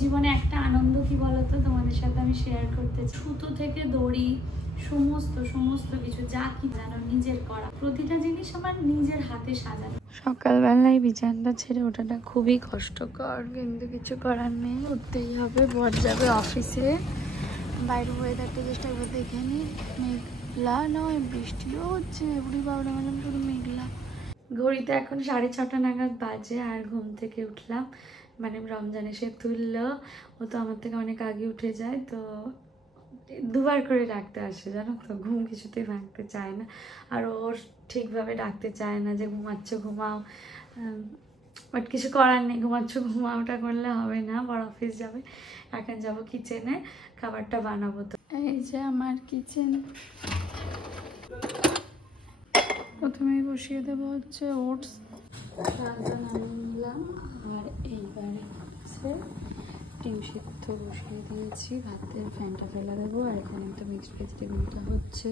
জীবনে একটা আনন্দ কি বলতো তোমাদের সাথে আমি শেয়ার করতে চাই। সুতো থেকে দড়ি সমস্ত কিছু যা কি জানো নিজের করা, প্রতিটা জিনিস আমার নিজের হাতে সাজানো। সকালবেলায় বিছানাটা ছেড়ে ওঠাটা খুবই কষ্টকর, কিন্তু কিছু করার নেই, উঠতেই হবে। বর যাবে অফিসে। বাইরের ওয়েদারটা চেষ্টা করে দেখে নি, মেঘলা নয় বৃষ্টিও হচ্ছে, বুড়ি বাবরা ম্যাডাম শুধু মেঘলা। ঘড়িতে এখন 6:30 নাগাদ বাজে আর ঘুম থেকে উঠলাম। মানে রমজান এসে তুললো, ও তো আমার থেকে অনেক আগে উঠে যায়, তো দুবার করে ডাকতে আসে জানো তো। ঘুম কিছুতেই ভাঙতে চায় না, আর ওর ঠিকভাবে ডাকতে চায় না যে ঘুমাচ্ছ ঘুমাও, বাট কিছু করার নেই, ঘুমাচ্ছ ঘুমাওটা করলে হবে না। বড় অফিস যাবে, এখন যাব কিচেনে, খাবারটা বানাবো। তো এই যে আমার কিচেন, প্রথমেই বসিয়ে দেবো হচ্ছে ওটস, নামিয়ে নিলাম। আর এইবারে ডিম সিদ্ধ বসিয়ে দিয়েছি, ভাতের ফ্যানটা ফেলা দেবো। আর এখানে তো মিক্সড ভেজিটেবলটা হচ্ছে।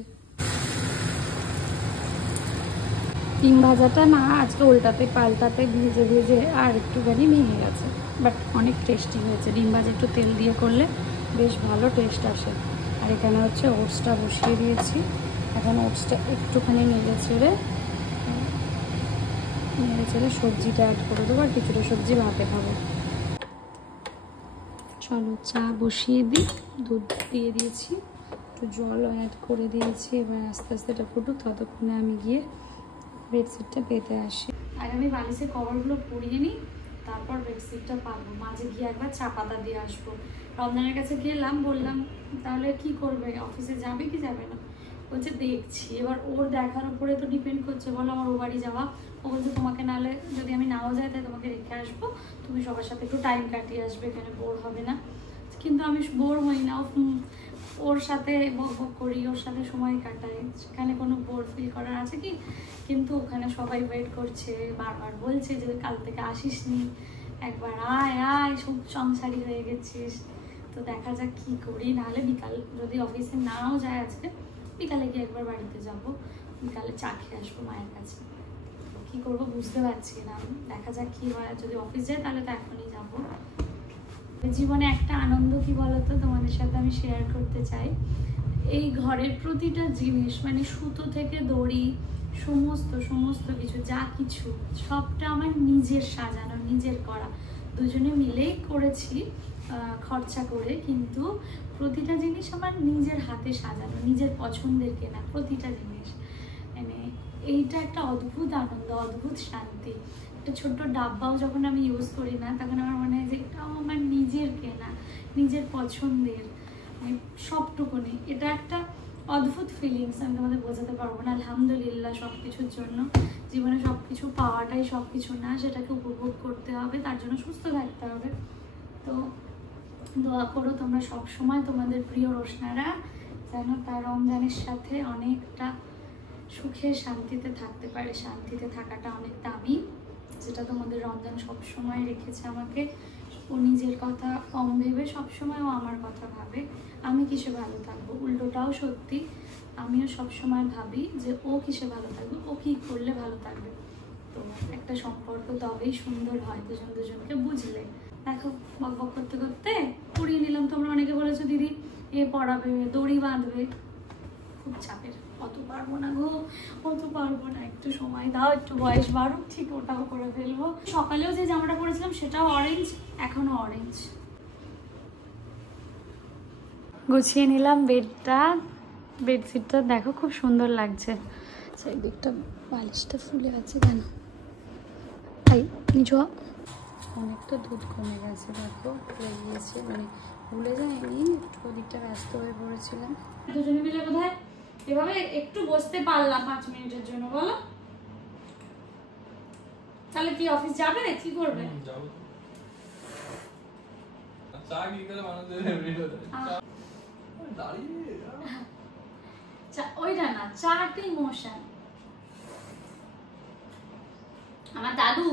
ডিম ভাজাটা না আজকে উল্টাতে পাল্টাতে ভেজে ভেজে আর একটুখানি ভেঙে গেছে, বাট অনেক টেস্টি হয়েছে। ডিম ভাজা একটু তেল দিয়ে করলে বেশ ভালো টেস্ট আসে। আর এখানে হচ্ছে ওটসটা বসিয়ে দিয়েছি, এখন ওটসটা একটুখানি নেড়ে চেড়ে সবজিটা অ্যাড করে দেবো, আর কিছুটা সবজি ভাতে খাবো। চলো চা বসিয়ে দিই, দুধ দিয়ে দিয়েছি, একটু জলও অ্যাড করে দিয়েছি। এবার আস্তে আস্তে এটা ফুটুক, ততক্ষণে আমি গিয়ে বেডশিটটা পেতে আসি। আর আমি বালিশের কভারগুলো পরিয়ে নিই, তারপর বেডশিটটা পাবো। মাঝে গিয়ে একবার চা পাতা দিয়ে আসবো। রমজানের কাছে গেলাম, বললাম তাহলে কি করবে, অফিসে যাবে কি যাবে না, বলছে দেখছি। এবার ওর দেখার উপরে তো ডিপেন্ড করছে, বলো আমার ও বাড়ি যাওয়া। ও বলছে তোমাকে নাহলে যদি আমি নাও যাই তাই তোমাকে রেখে আসবো, তুমি সবার সাথে একটু টাইম কাটিয়ে আসবে, এখানে বোর হবে না। কিন্তু আমি বোর হই না, ওর সাথে বক বক করি, ওর সাথে সময় কাটাই, সেখানে কোনো বোর ফিল করার আছে কি? কিন্তু ওখানে সবাই ওয়েট করছে, বারবার বলছে যে কাল থেকে আসিস নি, একবার আয় আয়, সব সংসারী হয়ে গেছিস। তো দেখা যাক কি করি, নাহলে বিকাল যদি অফিসে নাও যায় আজকে, বিকালে গিয়ে একবার বাড়িতে যাব, বিকালে চা খেয়ে আসবো মায়ের কাছে। কি করবো বুঝতে পারছি না, দেখা যাক কি হয়। যদি অফিস যায় তাহলে তো এখনই যাবো। জীবনে একটা আনন্দ কি বলতো তোমাদের সাথে আমি শেয়ার করতে চাই। এই ঘরের প্রতিটা জিনিস, মানে সুতো থেকে দড়ি সমস্ত কিছু যা কিছু সবটা আমার নিজের সাজানো, নিজের করা, দুজনে মিলেই করেছি খরচা করে, কিন্তু প্রতিটা জিনিস আমার নিজের হাতে সাজানো, নিজের পছন্দের কেনা প্রতিটা জিনিস। মানে এইটা একটা অদ্ভুত আনন্দ, অদ্ভুত শান্তি। একটা ছোট্ট ডাব্বাও যখন আমি ইউজ করি না, তখন আমার মনে হয় যে এটাও আমার নিজের কেনা, নিজের পছন্দের, মানে সবটুকুনি। এটা একটা অদ্ভুত ফিলিংস, আমি তোমাদের বোঝাতে পারবো না। আলহামদুলিল্লাহ সব কিছুর জন্য। জীবনে সব কিছু পাওয়াটাই সব কিছু না, সেটাকে উপভোগ করতে হবে, তার জন্য সুস্থ থাকতে হবে। তো দোয়া করো তোমরা সব সময় তোমাদের প্রিয় রোশনারা যেন তার রমজানের সাথে অনেকটা সুখে শান্তিতে থাকতে পারে। শান্তিতে থাকাটা অনেক দামি, যেটা তোমাদের রমজান সবসময় রেখেছে আমাকে। ও নিজের কথা কম ভেবে সবসময় ও আমার কথা ভাবে, আমি কিসে ভালো থাকবো। উল্টোটাও সত্যি, আমিও সবসময় ভাবি যে ও কিসে ভালো থাকবে, ও কী করলে ভালো থাকবে। তো একটা সম্পর্ক তবেই সুন্দর হয়, দুজন দুজনকে বুঝলে। দেখো বক বক করতে করতে পড়িয়ে নিলাম। তোমরা অনেকে বলেছো দিদি এ পড়াবে, দড়ি বাঁধবে, খুব চাপের, অত পারবো না গো, অত পারবো না, একটু সময় দাও, একটু বয়স বাড়ুক, ঠিক ওটাও করে ফেলবো। সকালেও যে জামাটা পরেছিলাম সেটাও অরেঞ্জ, এখনো অরেঞ্জ। গুছিয়ে নিলাম বেডটা, বেডশিটটা দেখো খুব সুন্দর লাগছে। সেই দিকটা বালিশটা ফুলে আছে কেন, তাই নিচু অনেকটা দুধ কমে গেছে, দেখো ফুলে গিয়েছে, মানে ভুলে যায়নি, একটু ওদিকটা ব্যস্ত হয়ে পড়েছিলাম। দুজনে মিলে বোধহয় এভাবে একটু বসতে পারলাম 5 মিনিটের জন্য, বলো। তাহলে কি অফিস যাবে, কি করবে? ওইটা না, চারটি ইমোশন। আমার দাদু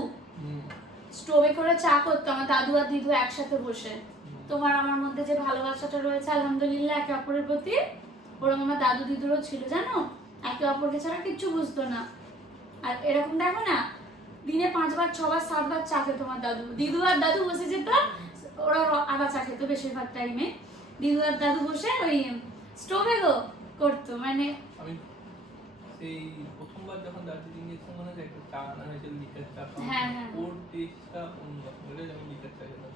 স্টোভে করে চা করতো, আমার দাদু আর দিদু একসাথে বসে। তোমার আমার মধ্যে যে ভালোবাসাটা রয়েছে আলহামদুলিল্লাহ একে অপরের প্রতি, ওরকম আমার দাদু দিদুরও ছিল, জানো। একে অপরকে ছাড়া কিচ্ছু বুঝতো না। আর এরকম দেখো না, দিনে 5 বার 6 বার 7 বার চা খেত তোমার দাদু। দিদু আর দাদু বসে যেত ওরা আদা চা খেতো বেশিরভাগ টাইমে। দিদুদার দাদু বসে ওই স্টোভে করতো, মানে আমি সেই প্রথমবার যখন দার্জিলিং গেছিলাম মনে হয় একটা চা আনা হয়েছিল লিকার চা। হ্যাঁ হ্যাঁ ওর টেস্টটা অন্যরকম, যেমন লিকার চা খেতাম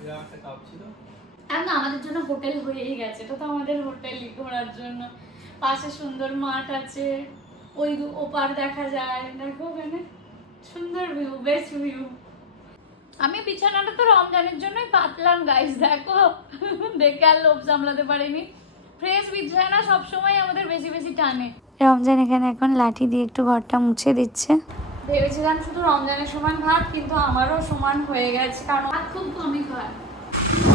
এরকম একটা কাপ ছিল। এখন আমাদের জন্য হোটেল হয়েই গেছে, এটা তো আমাদের হোটেলই ঘোরার জন্য। পাশে সুন্দর মাঠ আছে, ওই ওপার দেখা যায়, দেখো ওখানে সুন্দর ভিউ, বেস্ট ভিউ। আমি বিছানাটা তো রমজানের জন্যই পাতলাম গাইস, দেখো দেখে আর লোভ সামলাতে পারিনি। ফ্রেশ বিছানা সবসময় আমাদের বেশি বেশি টানে। রমজান এখানে এখন লাঠি দিয়ে একটু ঘরটা মুছে দিচ্ছে। ভেবেছিলাম শুধু রমজানের সমান ভাত, কিন্তু আমারও সমান হয়ে গেছে, কারণ ভাত খুব কমই খায়।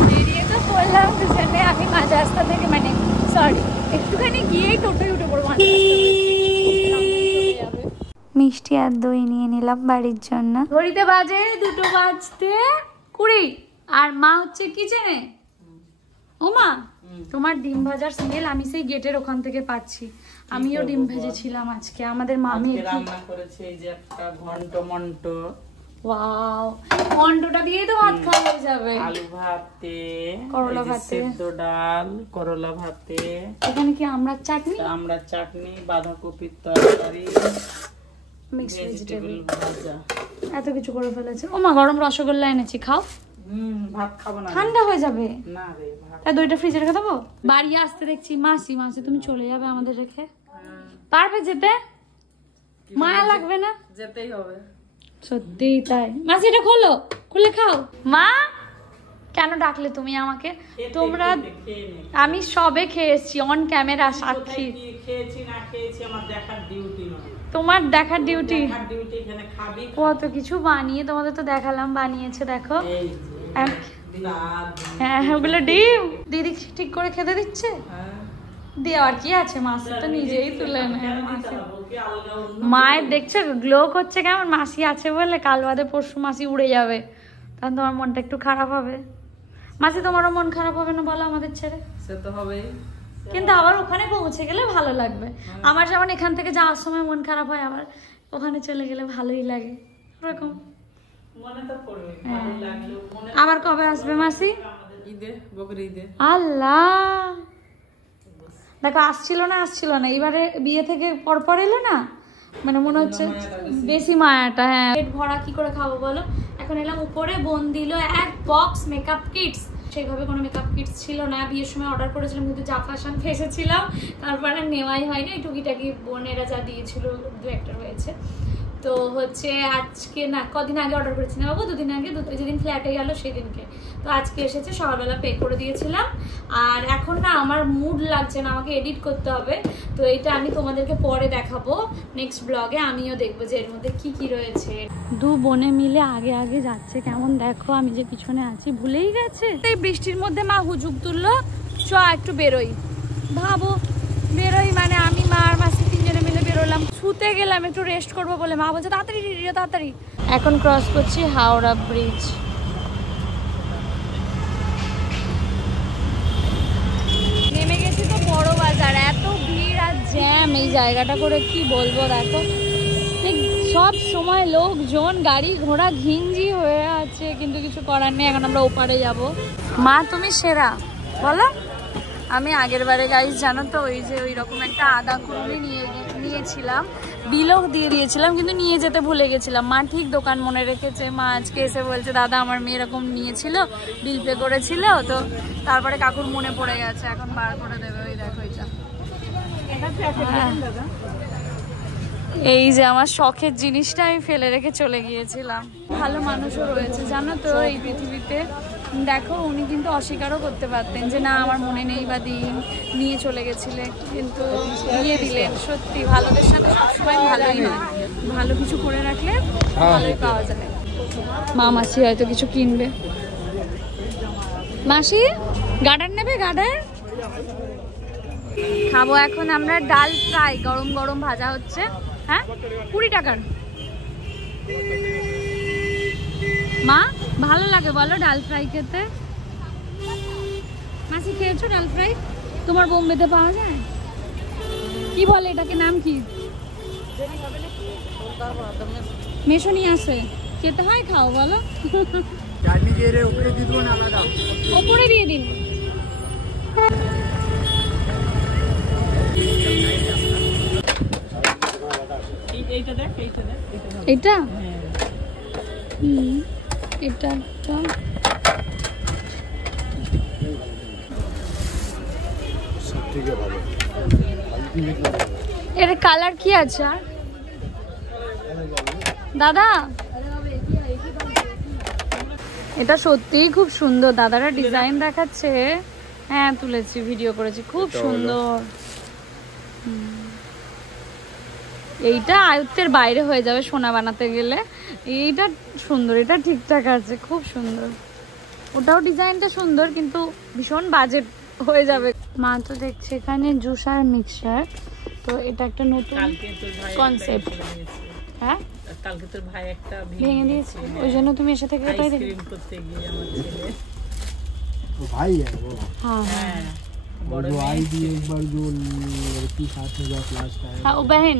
বেরিয়ে তো পড়লাম দুজনে, আমি মাঝ রাস্তা থেকে, মানে সরি একটুখানি গিয়েই টোটোয় উঠে পড়বো। মিষ্টি আর দই নিয়ে নিলাম বাড়ির জন্য। ঘড়িতে বাজে 2:20, আর মা হচ্ছে কিচেনে। ও মা, তোমার ডিম ভাজার স্মেল আমি সেই গেটের ওখান থেকে পাচ্ছি। আমিও ডিম ভেজেছিলাম আজকে, আমাদের মামি রান্না করেছে এই যে একটা ঘন্ট। ওয়াও, ঘন্টটা দিয়েই তো ভাত খাওয়া হয়ে যাবে। আলু ভাতে, করলা ভাতে, সেদ্ধ ডাল, করলা ভাতে, এখানে কি আমরা চাটনি, বাঁধাকপির তরকারি, মিক্স ভেজিটেবল ভাজা, এত কিছু করে ফেলেছে। ও মা, গরম রসগোল্লা এনেছি, খাও। ভাত খাবো না, ঠান্ডা হয়ে যাবে। না রে ভাত। তাই দইটা ফ্রিজে রেখে দেবো। বাড়ি আসতে দেখছি মাসি তুমি চলে যাবে আমাদের রেখে, পারবে যেতে? মায়া লাগবে না? যেতেই হবে। সত্যি তাই। মাসি এটা খোলো, খুলে খাও। মা, কেন ডাকলে তুমি আমাকে? তোমরা, আমি সবে খেয়েছি অন ক্যামেরা, সাক্ষী। খেয়েছি না খেয়েছি আমার দেখার ডিউটি নয়। তোমার দেখার ডিউটি? এখানে খাবি। কত কিছু বানিয়ে তোমাদের তো দেখালাম, বানিয়েছে দেখো। হ্যাঁ, ওগুলো ডিম দিদি ঠিক করে খেতে দিচ্ছে। দেওয়ার কি আছে, মাসি তো নিজেই তুলে নেয়। মায়ের দেখছো গ্লো করছে কেমন, মাসি আছে বলে। কাল বাদে পরশু মাসি উড়ে যাবে, তখন তোমার মনটা একটু খারাপ হবে। মাসি, তোমারও মন খারাপ হবে না বলো আমাদের ছেড়ে? সে তো হবেই, কিন্তু আবার ওখানে পৌঁছে গেলে ভালো লাগবে। আমার যেমন এখান থেকে যাওয়ার সময় মন খারাপ হয়, আবার ওখানে চলে গেলে ভালোই লাগে ওরকম। আবার কবে আসবে মাসি? ঈদে, বকরি ঈদে। আল্লাহ, দেখো আসছিল না এবারে বিয়ে থেকে পরপর এলো না, মানে মনে হচ্ছে বেশি মায়াটা। হ্যাঁ, পেট ভরা কি করে খাবো বলো। এখন এলাম উপরে, বোন দিল এক বক্স মেকআপ কিটস। সেইভাবে কোনো মেকআপ কিটস ছিল না, বিয়ের সময় অর্ডার করেছিলাম কিন্তু যা ফ্যাশন ফেসেছিলাম, তারপরে নেওয়াই হয়নি। টুকিটাকি বোনেরা যা দিয়েছিল 2-1টা রয়েছে। তো হচ্ছে আজকে না, কদিন আগে অর্ডার করেছি না বাবু, 2 দিন আগে, যেদিন ফ্ল্যাটে গেল সেদিনকে। তো আজকে এসেছে, সকালবেলা পে করে দিয়েছিলাম। আর এখন না আমার মুড লাগছে না, আমাকে এডিট করতে হবে। তো এটা আমি তোমাদেরকে পরে দেখাবো নেক্সট ব্লগে, আমিও দেখবো যে এর মধ্যে কি কি রয়েছে। 2 বোনে মিলে আগে আগে যাচ্ছে, কেমন দেখো, আমি যে পিছনে আছি ভুলেই গেছে। এই বৃষ্টির মধ্যে মা হুজুক তুললো, চ একটু বেরোই। ভাবো বেরোই মানে আমি, মা আর মাসি 3 জনে মিলে বেরোলাম। শুতে গেলাম একটু রেস্ট করবো বলে, মা বলছে তাড়াতাড়ি তাড়াতাড়ি। এখন ক্রস করছি হাওড়া ব্রিজ। নেমে গেছি তো বড় বাজার, এত ভিড় আর জ্যাম এই জায়গাটা করে কি বলবো। দেখো সব সময় লোকজন, গাড়ি ঘোড়া ঘিঞ্জি হয়ে আছে, কিন্তু কিছু করার নেই। এখন আমরা ওপারে যাব। মা তুমি সেরা বলো। আমি আগের বারে গাইস জানো তো, ওই যে ওই রকম একটা আদা কুড়ুনি নিয়েছিলাম, বিলও দিয়ে দিয়েছিলাম, কিন্তু নিয়ে যেতে ভুলে গেছিলাম। মা ঠিক দোকান মনে রেখেছে। মা আজকে এসে বলছে দাদা আমার মেয়ে এরকম নিয়েছিল, বিল পে করেছিল, তো তারপরে কাকুর মনে পড়ে গেছে, এখন বার করে দেবে। ওই দেখো এটা, এই যে আমার শখের জিনিসটা আমি ফেলে রেখে চলে গিয়েছিলাম। ভালো মানুষও রয়েছে জানো তো এই পৃথিবীতে। দেখো উনি কিন্তু অস্বীকারও করতে পারতেন যে না আমার মনে নেই বা দিন, নিয়ে চলে গেছিলে, কিন্তু দিয়ে দিলেন। সত্যি ভালোদের সাথে সবসময় ভালোই হয়, ভালো কিছু করে রাখলে ভালোই পাওয়া যায়। মা মাসি হয়তো কিছু কিনবে। মাসি গার্ডার নেবে? গার্ডার খাবো এখন আমরা। ডাল ফ্রাই গরম গরম ভাজা হচ্ছে। হ্যাঁ 20 টাকার। মা ভালো লাগে বলো ডাল ফ্রাই খেতে? মাসি খেয়েছো ডাল ফ্রাই? তোমার বোম্বেতে পাওয়া যায়? কি বলে এটাকে, নাম কি? মেশো নিয়ে আসে, খেতে হয়, খাও বলো। চাটনি দিয়ে রে উপরে দিয়ে দেবো না আলাদা? ওপরে দিয়ে দিন। এইটা দেখ, এইটা দেখ, এইটা দেখ। এটা হ্যাঁ। এটা একটা সবথেকে ভালো। এর কালার কি আছে আর দাদা? এটা সত্যিই খুব সুন্দর, দাদারা ডিজাইন দেখাচ্ছে। হ্যাঁ তুলেছি, ভিডিও করেছি, খুব সুন্দর। এইটা আয়ত্তের বাইরে হয়ে যাবে সোনা বানাতে গেলে। এইটা সুন্দর, এটা ঠিকঠাক আছে, খুব সুন্দর। ওটাও ডিজাইনটা সুন্দর কিন্তু ভীষণ বাজেট হয়ে যাবে। মা তো দেখছে এখানে জুস আর মিক্সচার, তো এটা একটা নতুন কালকে তোর ভাই কনসেপ্ট। হ্যাঁ কালকে তোর ভাই একটা ভেঙে দিয়েছে, ওই জন্য তুমি এসে থেকে ওটাই দেখো। আইসক্রিম করতে গিয়ে আমার ছেলে। वो भाई है वो। हाँ হ্যাঁ वो বড় जो মেয়ে। आई थी एक बार जो लड़की साथ में जो क्लास का है हाँ ও बहन।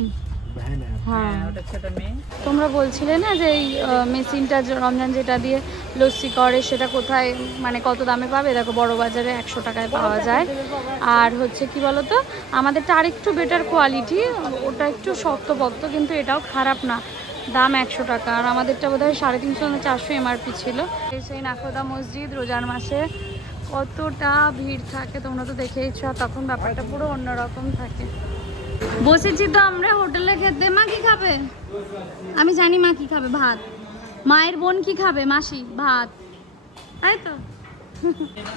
बहन है। হ্যাঁ হ্যাঁ ওটা ছোট মেয়ে। তোমরা বলছিলে না যে এই মেশিনটা রমজান যেটা দিয়ে লস্যি করে সেটা কোথায় মানে কত দামে পাবে? দেখো বড় বাজারে 100 টাকায় পাওয়া যায়। আর হচ্ছে কি বলতো, আমাদেরটা আরেকটু বেটার কোয়ালিটি, ওটা একটু শক্তপোক্ত কিন্তু এটাও খারাপ না। দাম 100 টাকা, আর আমাদেরটা বোধহয় 350 না 400 এমআরপি ছিল। সেই নাখোদা মসজিদ রোজার মাসে কতটা ভিড় থাকে তোমরা তো দেখেইছো, আর তখন ব্যাপারটা পুরো অন্যরকম থাকে। বসেছি তো আমরা হোটেলে খেতে। মা কি খাবে? আমি জানি মা কি খাবে, ভাত। মায়ের বোন কি খাবে? মাসি ভাত, তাই তো।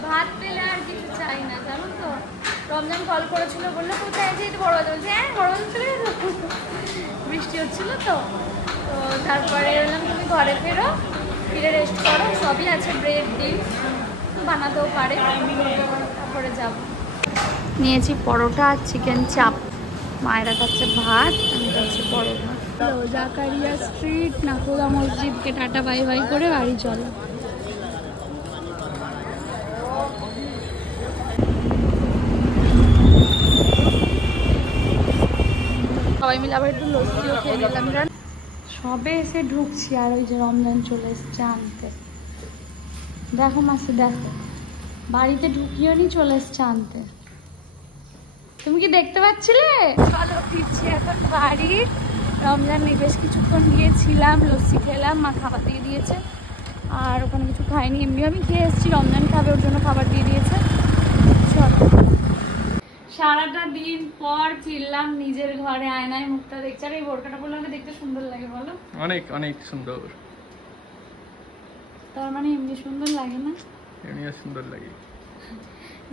ভাত পেলে আর কিছু চাই না, জানো তো। রমজান কল করেছিল, বললো কোথায় যেতে, বড় বাজার। বলছে হ্যাঁ বড় বাজার চলে গেছো। বৃষ্টি হচ্ছিল তো, তো তারপরে বললাম তুমি ঘরে ফেরো, ফিরে রেস্ট করো, সবই আছে, ব্রেড ডিম বানাতেও পারে, তারপরে যাবো। নিয়েছি পরোটা আর চিকেন চাপ, মায়েরা খাচ্ছে ভাত, আমি খাচ্ছি পরোটা। জাকারিয়া স্ট্রিট নাখোদা মসজিদকে টাটা বাই বাই করে বাড়ি চলো। সবাই মিলে আবার একটু লস্যিও খেয়ে নিলাম। সবে এসে ঢুকছি আর ওই যে রমজান চলে এসছে আনতে। দেখো মাসি দেখো, বাড়িতে ঢুকিও নি, চলে এসছে আনতে। তুমি কি দেখতে পাচ্ছিলে? চলো ফিরছি এখন বাড়ি। রমজান বেশ কিছুক্ষণ গিয়েছিলাম, লস্যি খেলাম, মা খাবার দিয়ে দিয়েছে, আর ওখানে কিছু খাইনি, এমনি আমি খেয়ে এসেছি। রমজান খাবে, ওর জন্য খাবার দিয়ে দিয়েছে। চলো, সারাটা দিন পর ফিরলাম নিজের ঘরে, আয়নায় মুখটা দেখছি। আর এই বোরকাটা পরলে আমাকে দেখতে সুন্দর লাগে বলো? অনেক অনেক সুন্দর। তার মানে এমনি সুন্দর লাগে না? এমনি সুন্দর লাগে।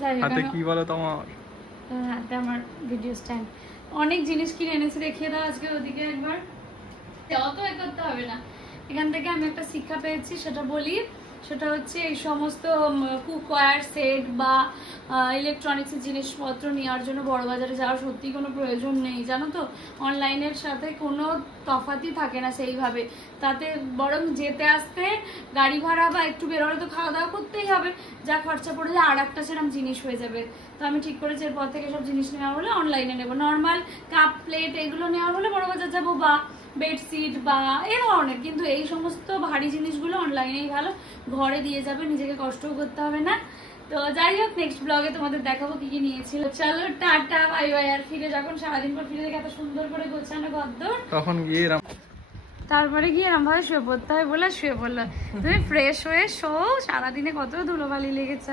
যাই হোক, হাতে কি বলো তোমার? হাতে আমার ভিডিও স্ট্যান্ড। অনেক জিনিস কিনে এনেছি, দেখিয়ে দাও আজকে ওদিকে একবার। অত এ করতে হবে না, এখান থেকে আমি একটা শিক্ষা পেয়েছি, সেটা বলি। সেটা হচ্ছে এই সমস্ত কুকওয়্যার সেট বা ইলেকট্রনিক্সের জিনিসপত্র নেওয়ার জন্য বড় বাজারে যাওয়ার সত্যি কোনো প্রয়োজন নেই, জানো তো। অনলাইনের সাথে কোনো তফাতই থাকে না সেইভাবে, তাতে বরং যেতে আসতে গাড়ি ভাড়া বা একটু বেরোলে তো খাওয়া দাওয়া করতেই হবে, যা খরচা পড়ে যায় আর একটা সেরকম জিনিস হয়ে যাবে। তো আমি ঠিক করেছি এরপর থেকে সব জিনিস নেওয়া হলে অনলাইনে নেবো। নর্মাল কাপ প্লেট এগুলো নেওয়ার হলে বড় বাজার যাবো, বা বেডশিট বা এ ধরনের, কিন্তু এই সমস্ত ভারী জিনিসগুলো অনলাইনেই ভালো, ঘরে দিয়ে যাবে, নিজেকে কষ্টও করতে হবে না। তো যাই হোক, নেক্সট ব্লগে তোমাদের দেখাবো কি কি নিয়েছিল। চলো টাটা বাই বাই। আর ফিরে যখন সারাদিন পর ফিরে দেখে এত সুন্দর করে গোছানো ঘরদোর, তখন গিয়ে তারপরে গিয়ে এরম ভাবে শুয়ে পড়তে হয় বলে শুয়ে পড়লো। তুমি ফ্রেশ হয়ে শো, সারাদিনে কত ধুলোবালি লেগেছে।